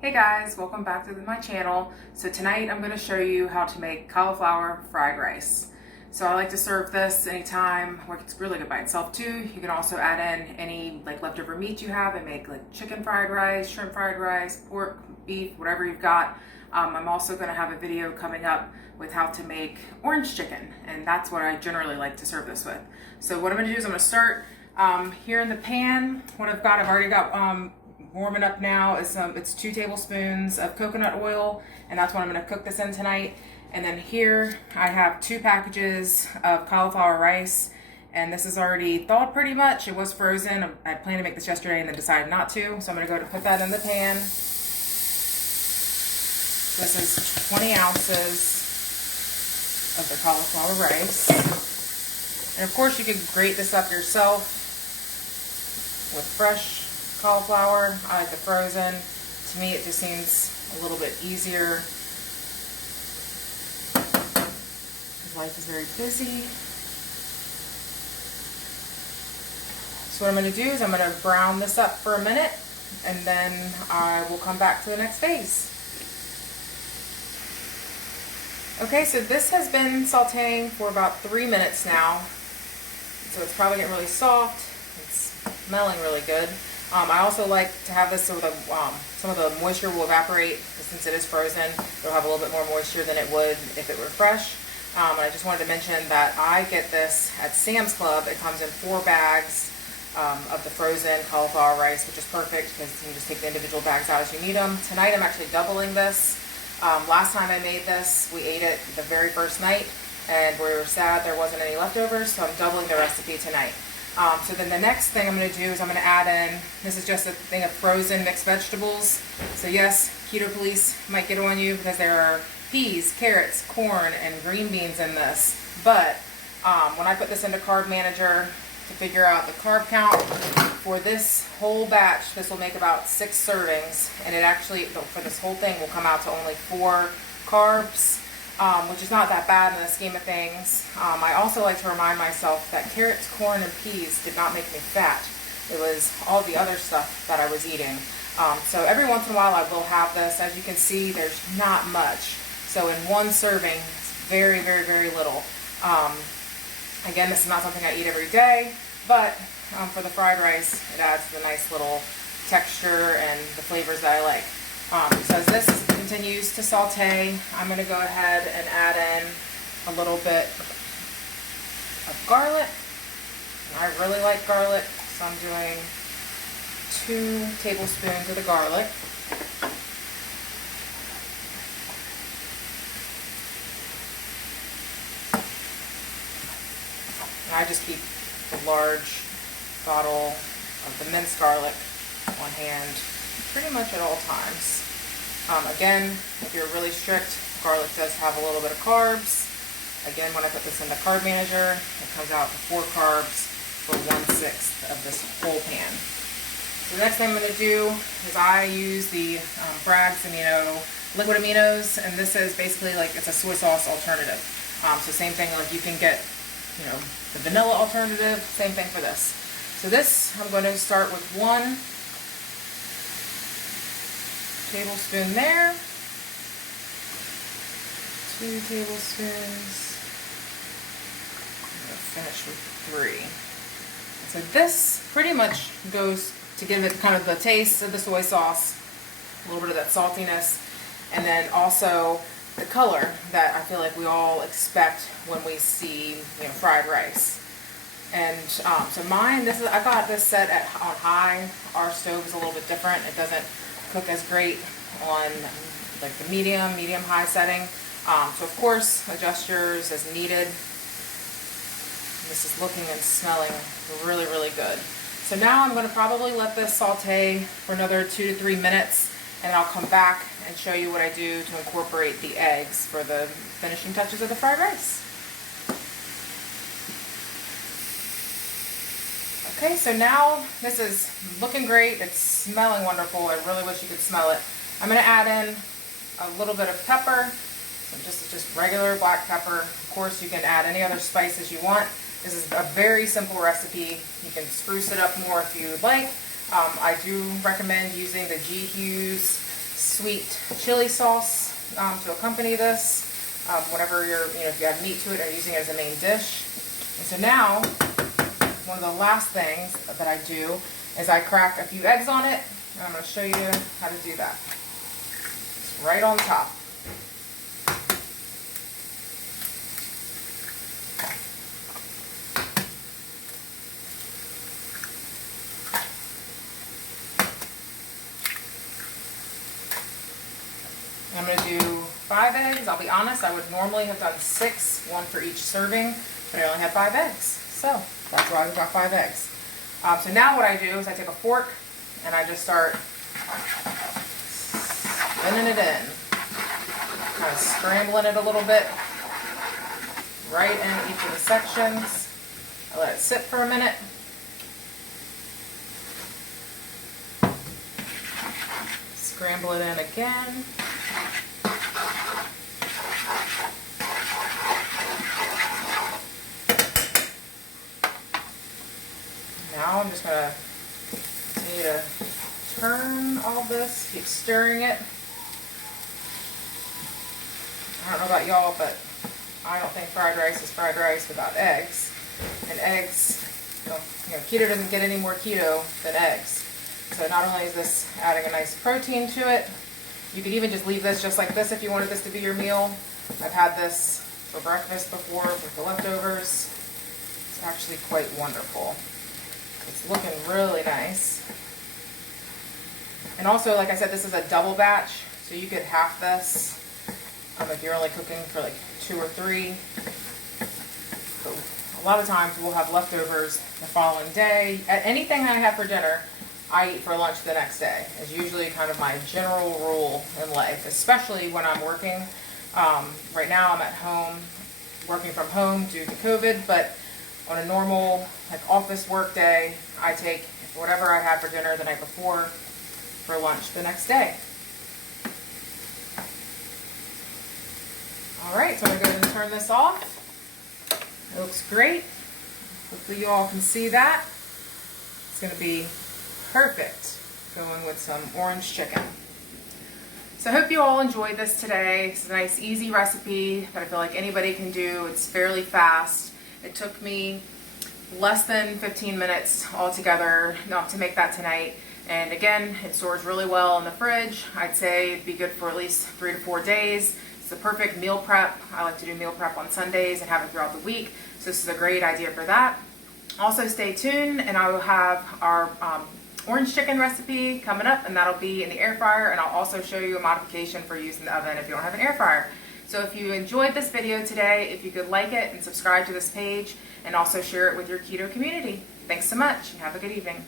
Hey guys, welcome back to my channel. So tonight I'm going to show you how to make cauliflower fried rice. So I like to serve this anytime, or it's really good by itself too. You can also add in any like leftover meat you have and make like chicken fried rice, shrimp fried rice, pork, beef, whatever you've got. I'm also going to have a video coming up with how to make orange chicken, and that's what I generally like to serve this with. So what I'm going to do is I'm going to start here in the pan. What I've already got warming up now is it's 2 tablespoons of coconut oil, and that's what I'm going to cook this in tonight. And then here I have 2 packages of cauliflower rice, and this is already thawed pretty much. It was frozen. I planned to make this yesterday and then decided not to, so I'm going to go to put that in the pan. This is 20 ounces of the cauliflower rice, and of course you could grate this up yourself with fresh cauliflower. I like the frozen. To me, it just seems a little bit easier. Life is very busy. So what I'm going to do is I'm going to brown this up for a minute, and then I will come back to the next phase. Okay, so this has been sauteing for about 3 minutes now. So it's probably getting really soft. It's smelling really good. I also like to have this so some of the moisture will evaporate, since it is frozen. It'll have a little bit more moisture than it would if it were fresh. And I just wanted to mention that I get this at Sam's Club. It comes in 4 bags of the frozen cauliflower rice, which is perfect because you can just take the individual bags out as you need them. Tonight I'm actually doubling this. Last time I made this, we ate it the very first night, and we were sad there wasn't any leftovers, so I'm doubling the recipe tonight. So then the next thing I'm going to do is I'm going to add in, this is just a thing of frozen mixed vegetables. So yes, keto police might get on you because there are peas, carrots, corn, and green beans in this. But when I put this into Carb Manager to figure out the carb count for this whole batch, this will make about 6 servings. And it actually, for this whole thing, will come out to only 4 carbs. Which is not that bad in the scheme of things. I also like to remind myself that carrots, corn, and peas did not make me fat. It was all the other stuff that I was eating. So every once in a while I will have this. As you can see, there's not much. So in 1 serving, it's very, very, very little. Again, this is not something I eat every day, but for the fried rice, it adds the nice little texture and the flavors that I like. So as this continues to saute, I'm going to go ahead and add in a little bit of garlic. And I really like garlic, so I'm doing 2 tablespoons of the garlic. And I just keep a large bottle of the minced garlic on hand pretty much at all times. Again, if you're really strict, garlic does have a little bit of carbs. Again, when I put this in the Carb Manager, it comes out to 4 carbs for 1/6 of this whole pan. So the next thing I'm going to do is I use the Bragg's liquid aminos, and this is basically like it's a soy sauce alternative. So same thing, like you can get, the vanilla alternative, same thing for this. So this, I'm going to start with 1 tablespoon there, 2 tablespoons, I'm going to finish with 3. So this pretty much goes to give it kind of the taste of the soy sauce, a little bit of that saltiness, and then also the color that I feel like we all expect when we see fried rice. And so mine, I got this set on high. Our stove is a little bit different. It doesn't cook as great on like the medium high setting. So of course, adjust yours as needed. This is looking and smelling really, really good. So now I'm going to probably let this saute for another 2 to 3 minutes, and I'll come back and show you what I do to incorporate the eggs for the finishing touches of the fried rice. Okay, so now this is looking great. It's smelling wonderful. I really wish you could smell it. I'm going to add in a little bit of pepper, just regular black pepper. Of course, you can add any other spices you want. This is a very simple recipe. You can spruce it up more if you would like. I do recommend using the G Hughes sweet chili sauce to accompany this. Whenever if you add meat to it or using it as a main dish. And so now, one of the last things that I do is I crack a few eggs on it, and I'm going to show you how to do that. It's right on top. I'm going to do 5 eggs. I'll be honest, I would normally have done 6, 1 for each serving, but I only had 5 eggs. So that's why I've got 5 eggs. So now what I do is I take a fork and I just start spinning it in. Kind of scrambling it a little bit right in each of the sections. I let it sit for a minute. Scramble it in again. Now I'm just going to continue to turn all this, keep stirring it. I don't know about y'all, but I don't think fried rice is fried rice without eggs. And eggs, keto doesn't get any more keto than eggs. So not only is this adding a nice protein to it, you could even just leave this just like this if you wanted this to be your meal. I've had this for breakfast before with the leftovers. It's actually quite wonderful. It's looking really nice. And also, like I said, this is a double batch, so you could half this if you're only cooking for like 2 or 3. So a lot of times we'll have leftovers the following day. Anything I have for dinner, I eat for lunch the next day. It's usually kind of my general rule in life, especially when I'm working. Right now I'm at home, working from home due to COVID, but on a normal office work day, I take whatever I had for dinner the night before for lunch the next day. Alright, so I'm going to go ahead and turn this off. It looks great. Hopefully you all can see that. It's going to be perfect going with some orange chicken. So I hope you all enjoyed this today. It's a nice easy recipe that I feel like anybody can do. It's fairly fast. It took me less than 15 minutes altogether to make that tonight. And again, it stores really well in the fridge. I'd say it'd be good for at least 3 to 4 days. It's the perfect meal prep. I like to do meal prep on Sundays and have it throughout the week. So this is a great idea for that. Also stay tuned and I will have our orange chicken recipe coming up, and that'll be in the air fryer, and I'll also show you a modification for use in the oven if you don't have an air fryer. So if you enjoyed this video today, if you could like it and subscribe to this page and also share it with your keto community. Thanks so much and have a good evening.